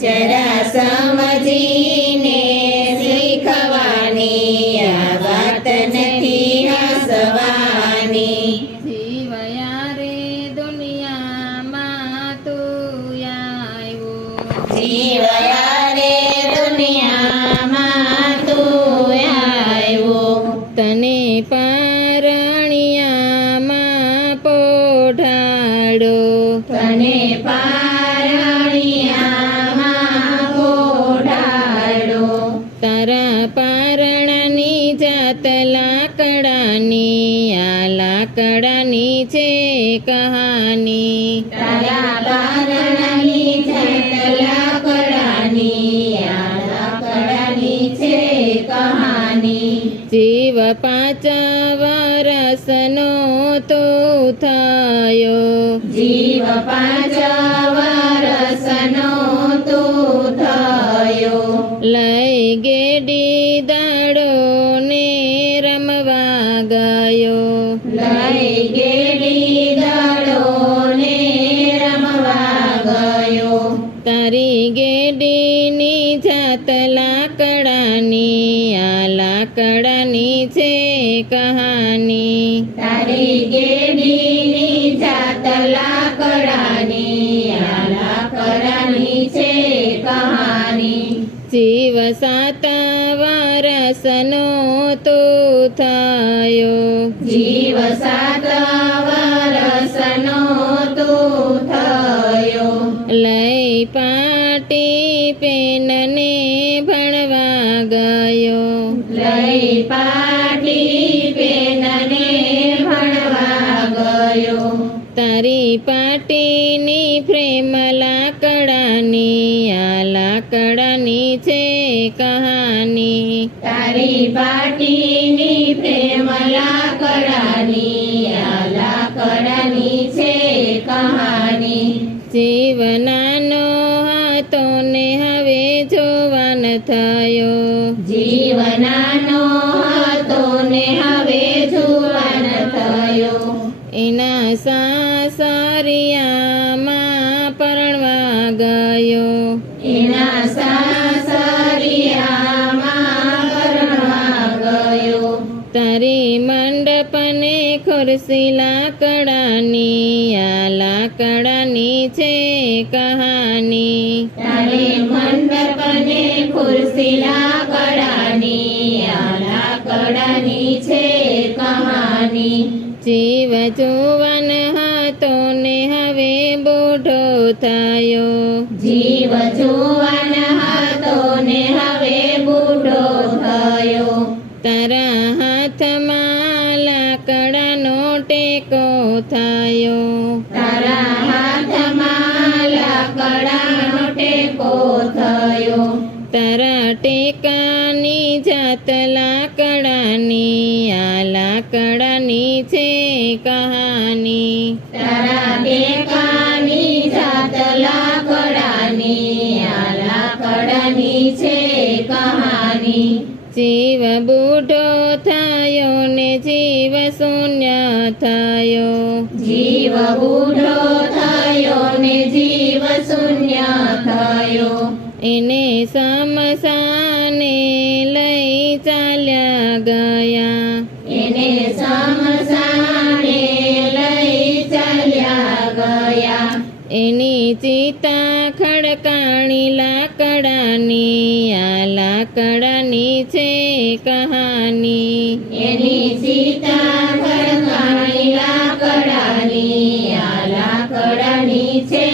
જરા સમજીને શીખવાની આ વાત નથી હસવાની જીવયા રે દુનિયામાં તું આવ્યો જીવયા રે દુનિયામાં તું આવ્યો તને પારણિયામાં પોઢાડો તને પારણિયામાં પોઢાડો તારા પારણાની જાત લાકડાની આ લાકડાની છે કહાની તારા પારણાની જાત લાકડાની આ લાકડાની છે કહાની જીવ 5 વરસનો તો થયો જીવ 5 વરસનો તું થયો લઈ ગેડી દાડો ને રમવા ગયો લઈ ગેડી દાડો ને રમવા ગયો તારી ગેડીની જાત લાકડાની આ લાકડાની છે કહાની તારી ગેડીની જાત લાકડાની આ લાકડાની છે કહાની જીવ 7 વરસનો તો થયો જીવ 7 વરસનો તું થયો લઈ પાટી પેનને ભણવા ગયો લઈ પાટી પેનને ભણવા ગયો તારી પાટીની પ્રેમ લાકડાની આ લાકડાની છે કહાની તારી પાટીની પ્રેમ લાકડાની આ લાકડાની છે કહાની જીવ નાનો હતો ને હવે જોવાન થયો જીવ નાનો હતો ને હવે જુવાન થયો એના સાસરિયામાં પરણવા ગયો એના સાસરિયામાં પરણવા ગયો તારી મંડપને ખુરશી લાકડાની આ લાકડાની છે કહાની તારે મંડપને ખુરશી લાકડાની આ લાકડાની છે કહાની જીવ જુવાન હતો ને હવે બુઢો થયો જીવ જુવાન હતો ને હવે બુઢો થયો તારા હાથમાં લાકડાનો ટેકો થયો તારા હાથમાં લાકડાનો ટેકો થયો તારા ટેકાની જાત લાકડાની આ લાકડાની છે કહાની તારા ટેકાની જાત લાકડાની આ લાકડાની છે કહાની જીવ બુઢો થયો ને જીવ શૂન્ય થયો જીવ બુઢો થયો ને જીવ શૂન્ય થયો એને સમસાને લઈ ચાલ્યા ગયા એને સમસાને લઈ ચાલ્યા ગયા એની ચિતા ખડકાણી લાકડાની આ લાકડાની છે કહાની એની સીતા ખડકાણી લાકડાની આ લાકડાની છે